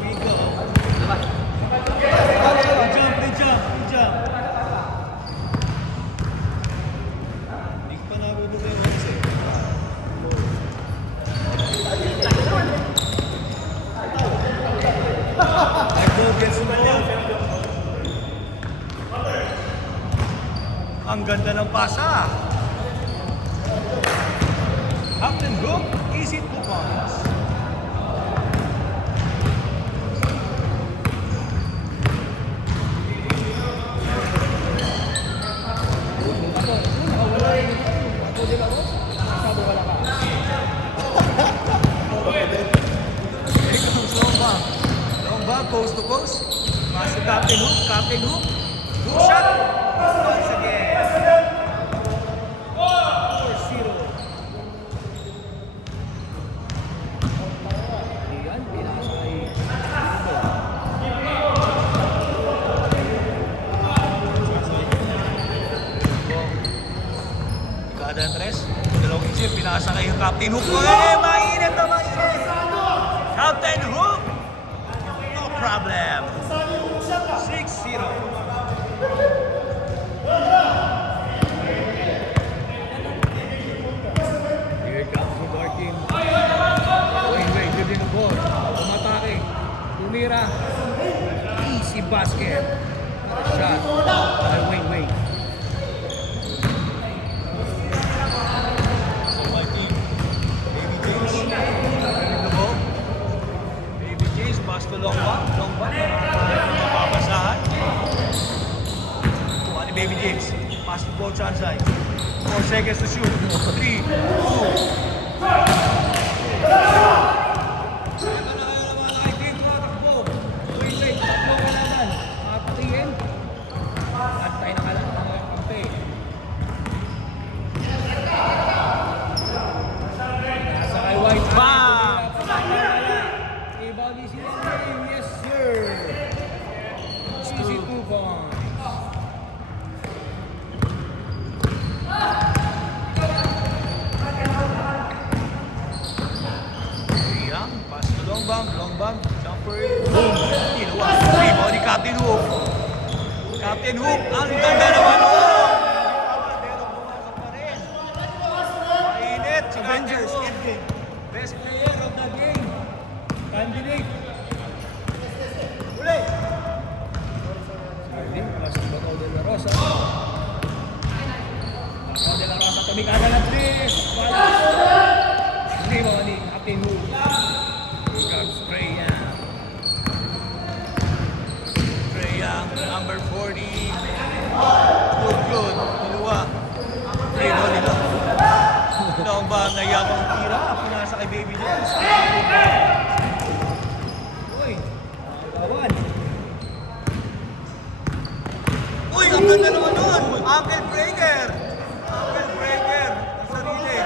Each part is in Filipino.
we go. Re-jump. Hindi ko pa nabubuti yung oras eh. Agbo gets the ball. Ang ganda ng pasa. Up and hook, easy 2 points. Here comes long ball, coast to coast. Pass to Captain Hook. Hook shot. Once again. 4-0. Yan, pinasa kay Kada ang tres. Dalawang isip, pinasa kayo Captain Hook. Mainit. Captain Hook. No problem. 6-0. Here comes the dark team. Wait, good in the ball. Umatake. Tumira. Easy basket. Shot. Wait. So my team, Baby James, in the ball. Baby James, pass to long back. Mapapasahan. Kuha ni Baby James. Pass to both side. 4 seconds to shoot. 3, 2. Yes, sir. Easy 2 points. Young, pass to long bump, jumper, boom, kinuha. Rebound ni Captain Hook. Captain Hook, ang ganda naman nun! Pero bumasok pa rin. Mainit, si Avengers, endgame. Best player of the game. Candidate. Uli! Starling plus Bato de la Rosa. Bato de la Rosa tumikada na 3. Wala. Rebound ni Captain Hook. Trey Young, number 40. Good. Kinuha. Rebound nila. Long ba ang nayabang tira? Pinasa kay Baby James. Uy, kawan. Uy, ang ganda naman nun! Ankle breaker! Ang sarili.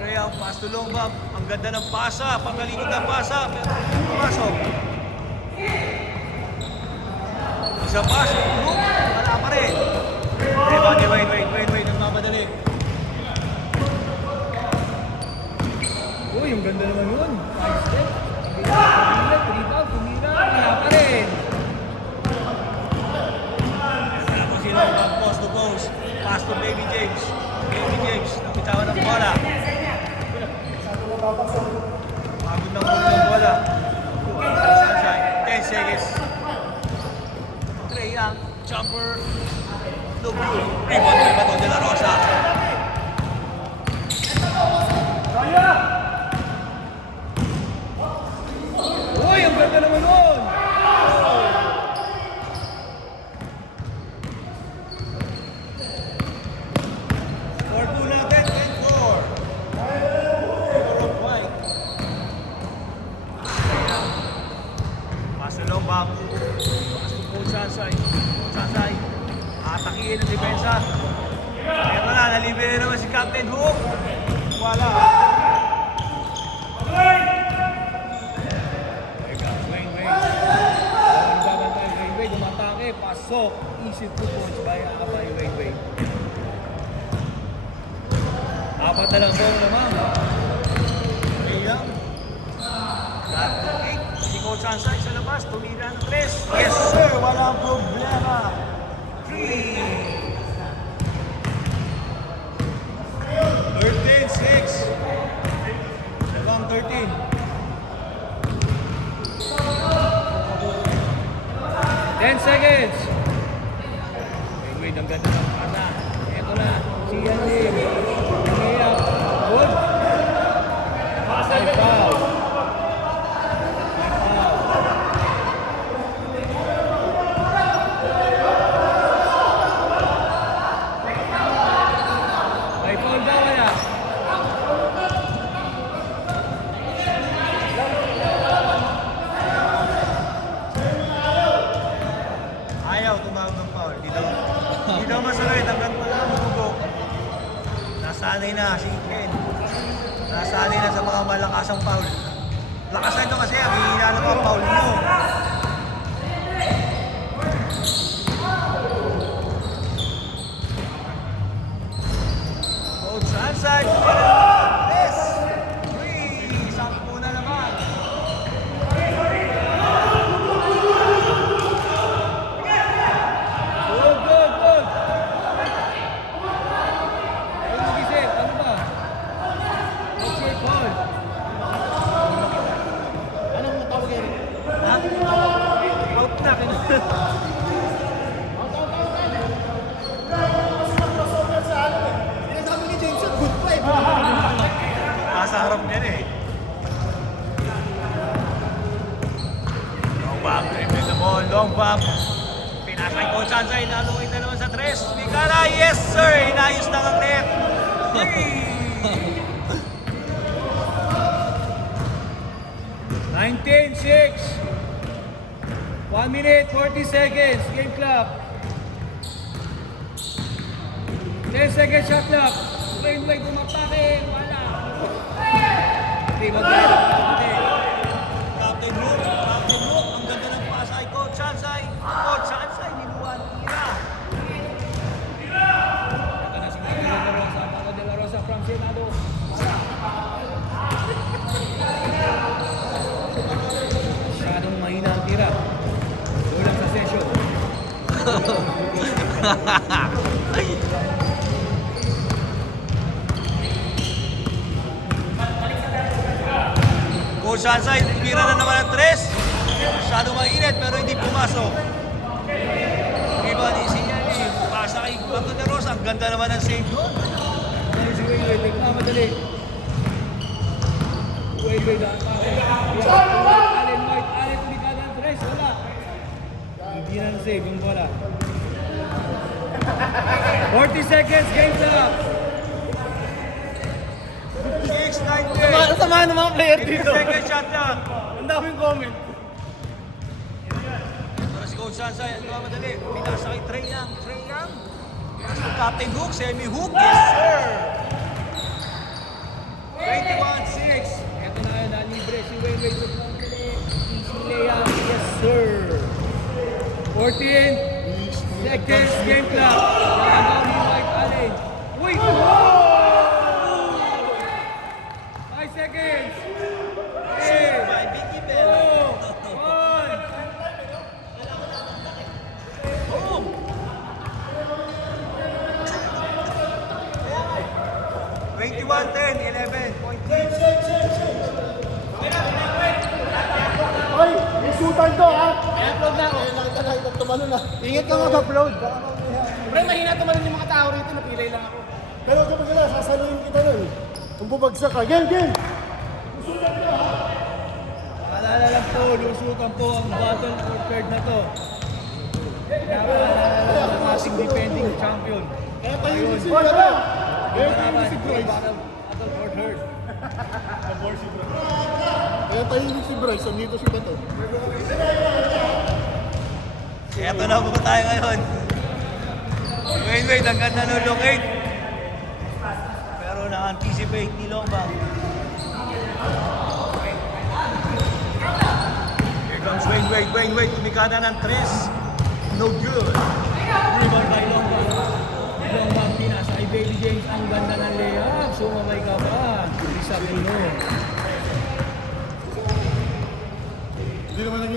Trey Young, pass to long bump. Ang ganda ng pasa. Pagalikod ng pasa. Pero pumasok. Isa pasok. Wala pa rin. Wait. Nagmamadali. Uy, ang ganda naman nun. 5 step. Rebound, tumira. Wala pa rin. Tapos sila ang post to post. Pass to Baby James. Napitawan ng bola. Pagod ng ulo ng bola. Sunshine. 10 seconds. Trey Young. Jumper. No good. Rebound by Bato de la Rosa. Uy, ang ganda naman nun. Score 2 natin. 10-4. Pass to long back. Pass to Coach Sansay. Atakihin ang depensa. Eto na, nalibre naman si Captain Hook. Wala. Wait, umatake, pasok. Easy 2 points by Wait. Apat na lang ball naman. Trey Young. Sansay sa labas, tumira ng 3. Yes sir, walang problema. 3. 13-6. Labang 13. 10 seconds. Wait, ang ganda ng pata. Ito na, si Yandim. Nangyayap. Good. Pasay foul. May foul daw kaya. Ayaw tumawag ng foul. Di daw masakit. Hanggang pa lang bubog. Nasanay na si Ken. Nasanay na sa mga malakasang foul. Lakasan nyo kasi, ang hihina ng mga foul nyo. Coach Sansay, yes! 3, 10 na naman. Good, good, good. Ano magising? Ano ba? What's your call? Anong matawag yan? Ha? Out na. Sinasabi ni Jameson, good pa eh. Nasa harap niya eh. Long bomb, dribble the ball, long bomb. Pinasay ko Sansay, laluin na naman sa 3. Mikara, yes sir! Inayos na ang net. 19-6. 1 minute, 40 seconds. Game clock. 10 seconds shot clock. Wait, umatake. Wala. Hindi, mag-drive. Captain Hook, ang ganda ng pasay ko Sansay. Coach Sansay, niluwan tira. Ito na si Marco De La Rosa. Marco De La Rosa from Senado. Masyadong mahina ang tira. Kulang sa session. Coach Sansay, tira na naman ang 3. Masyadong mainit pero hindi pumasok. Iba ni Sinyali, pasa kay Marco De Rosa. Ang ganda naman ng save doon. Ayun si Wait, nagmamadali. Wait, Allen White, tulikada ng 3, wala. Hindi na na-save yung bola. 40 seconds, game clock. 6-9-10. Samahan ng mga player 50 seconds shot lang. Ang daming comment. Para si Coach Sansay, ang madali. Pinasa kay Trey Young. Captain Hook, semi-hook. Yes, sir! 21-6. Ito na yun, libre si Wait, easy layup, yes sir. 14 seconds, game clock. Nakagaw ni White Allen. Uy! 5 seconds. Sir, by Vicky Bell. 2, 1. Boom! 21-10, 11.3. Hoy, may shooter to ha. I-upload na ako. Nakita tumalo na. Ingat ka mag-upload. Pre, mahina tumalo yung mga tao rito. Napilay lang ako. Pero kapag nila, sasaluhin kita nun. Kung bubagsak ka, game! Paalala lang po, lusutan po ang battle for third na to. Paalala lang ang ating defending champion. Kaya tayo yung si Bryce. Kaya tayo yung si Bryce. Battle for third. Kaya tayo yung si Bryce. Nandito si Bato. Eto na po tayo ngayon. Wait, ang ganda ng locate. Pero na-anticipate ni Longbang. Here comes Wait. Tumikada ng 3. No good. Rebound by Longbang. Longbang pinasa kay Baby James. Ang ganda ng layup. Sumabay ka pa. Isa Pino. Hindi naman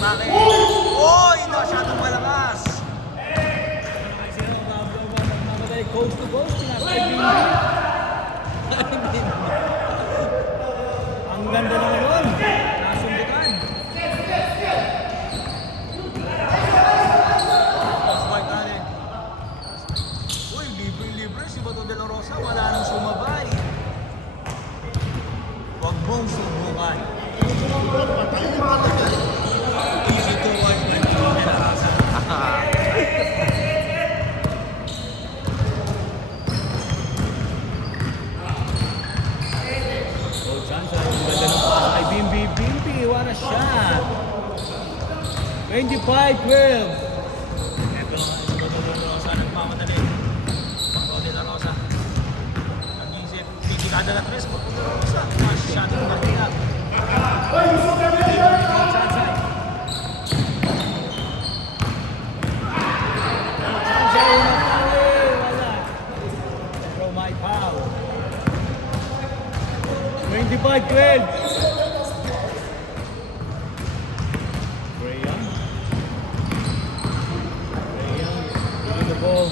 atake. Oy, masyadong malakas. Coast to coast, sinasay Bimbi. Ang ganda naman nun. Nasundukan. White Allen. Uy, libre-libre si Bato de la Rosa. Wala nang sumabay. Huwag mong subukan. Easy to watch na Bato de la Rosa. Coach Sansa, ang ganda ng pass kay Bimbi. Bimbi, what a shot. 25-12. Ito, si Bato de la Rosa nagmamadali. Bato de la Rosa. Nag-iisip, titikada na tres. Bato de la Rosa. Masyadong mahina. From my power. 25-12. Graham. Graham. The ball.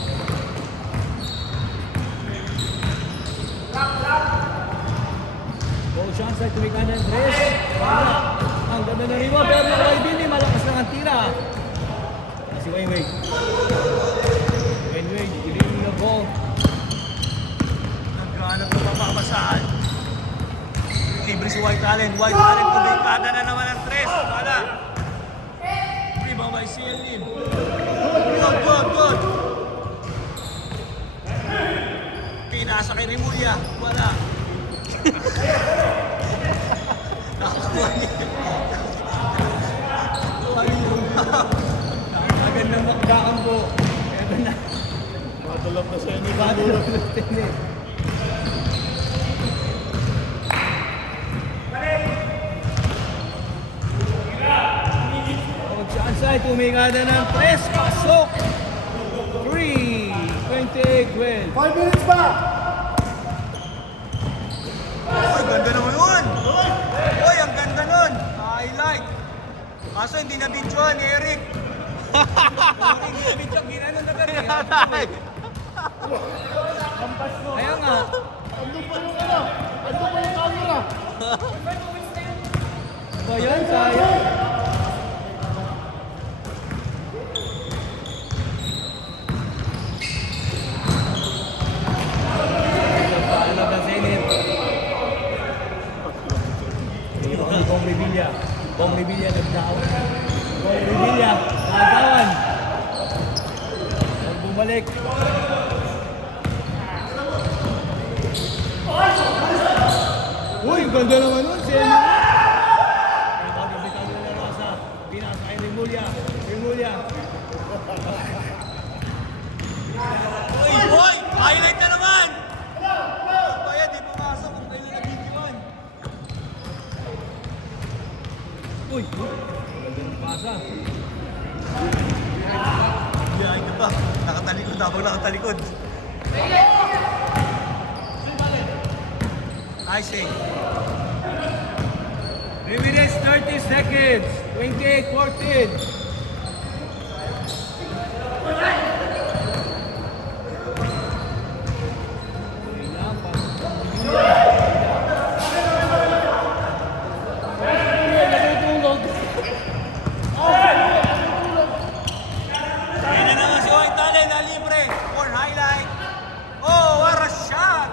Ball chance ay tumikan ng tres. Ang ganda na rin mo, pero kay Bimbi, malakas lang ang tira. Si Wayne. Wayne, giving the ball. Nagkahanap ng mapapasaan. Libre si White Allen. White Allen, kumikada na naman ang tres. Wala. Rebound by CL Lim. Good. Pinasa kay Remulla. Wala. Nakakuha niya. Agad ng makdaan po. Ito na. Matulog na siya ni Matulog na siya. Chansay, tumingada ng tres. Pasok. 3. 28-12. 5 minutes pa! Uy, ganda naman yun. Uy, ang ganda nun. Highlight. Kaso hindi na-videoan ni Eric. Hindi na bitchok. Ginano na gano'n. Ayaw nga. Andun pa yung ano? Andun pa yung camera! Ba yun? Sayang. Paano na Zenit? Bong Revilla. Bong Revilla nagdawan. Bong Revilla nagdawan. Bumalik. Uy, ganda naman nun. Zenit. Bitaw de la Rosa. Pinasa kay Remulla. Uy, highlight na naman. Kaya di pumasok kung kailan na-videoan. Uy, ganda ng pasa. Biyahe ka pa. Nakatalikod habang nakatalikod. Nice save. 3 minutes, 30 seconds. 28-14. Yan na naman si White Allen na libre. For highlight. Oh, what a shot.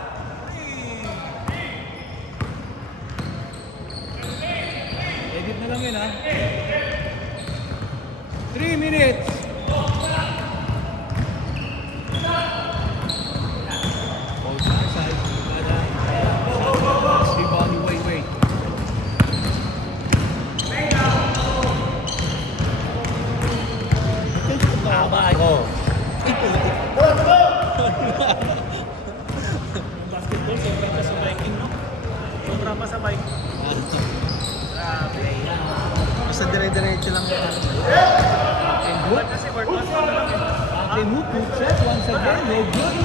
Edit na lang yun, ha? 3 minutes. Ball side. Rebound, wait. Tama. Oh. Basketball, sobrang pa sa biking, no? Sobrang pa sa bike. Grabe. Basta dire-diretso lang yan. And good. Kasi workout pa lang eh. Captain Hook, good shot once again. No good.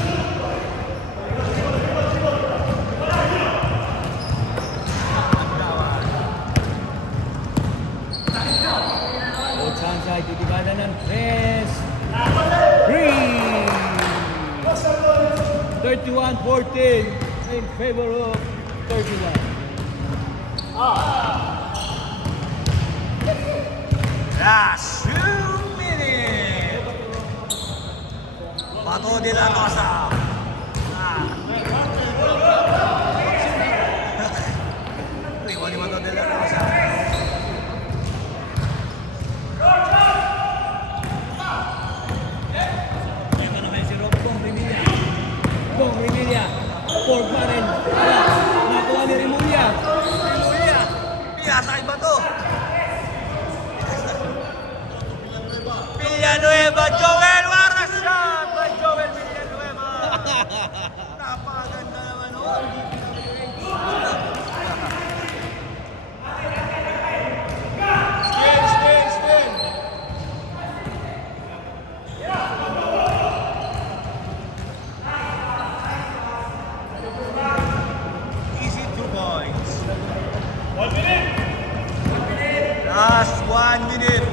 Tutuganan ng 3. 31-14 in favor of 31. Last 2 minutes. Bato de la Rosa. Iwan ni Bato de la Rosa. Ito naman si Rob Bong Revilla. Bong Revilla. Fork pa rin. Nakuha ni Remulla. Hallelujah. Piyasa kay Bato. Villanueva, Joel, what a shot by Joel Villanueva. Napakaganda naman nun. Spin. Easy 2 points. 1 minute. Last 1 minute.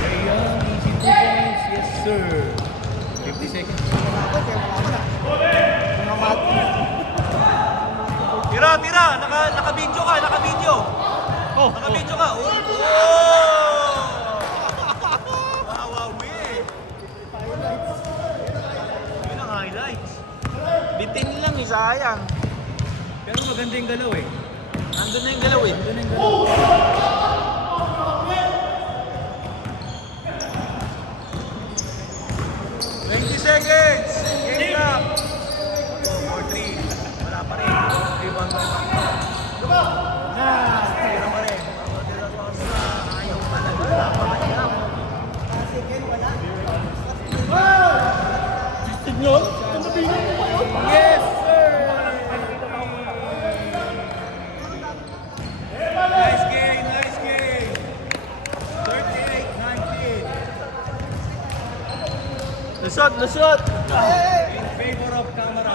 Ayan, easy 2 points. Yes, sir. 50 seconds. Tira. Naka-video ka. Naka-video ka. Oh. Wawawi. Yun ang highlights. Bitin lang eh, sayang. Pero maganda yung galaw eh. Nandun na yung galaw eh. Maganda yung galaw. Seconds! Game clock! 4-3. Wala pa rin. Rebound by Bangka. Tira pa rin. Ayaw talaga. Napakahirap. Tignan? Tumabihin mo pa yun? Yes, sir! Nice game. 38-19. Lusot! In favor of Camara.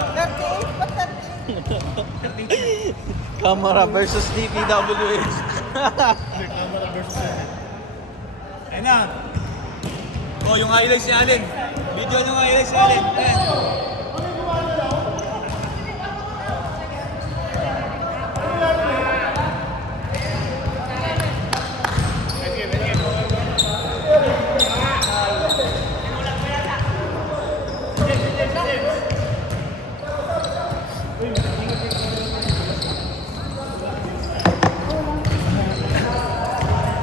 Camera versus DPWH. Ayun na. Oh, yung highlights ni Allen. Video yung highlights ni Allen. Ayan.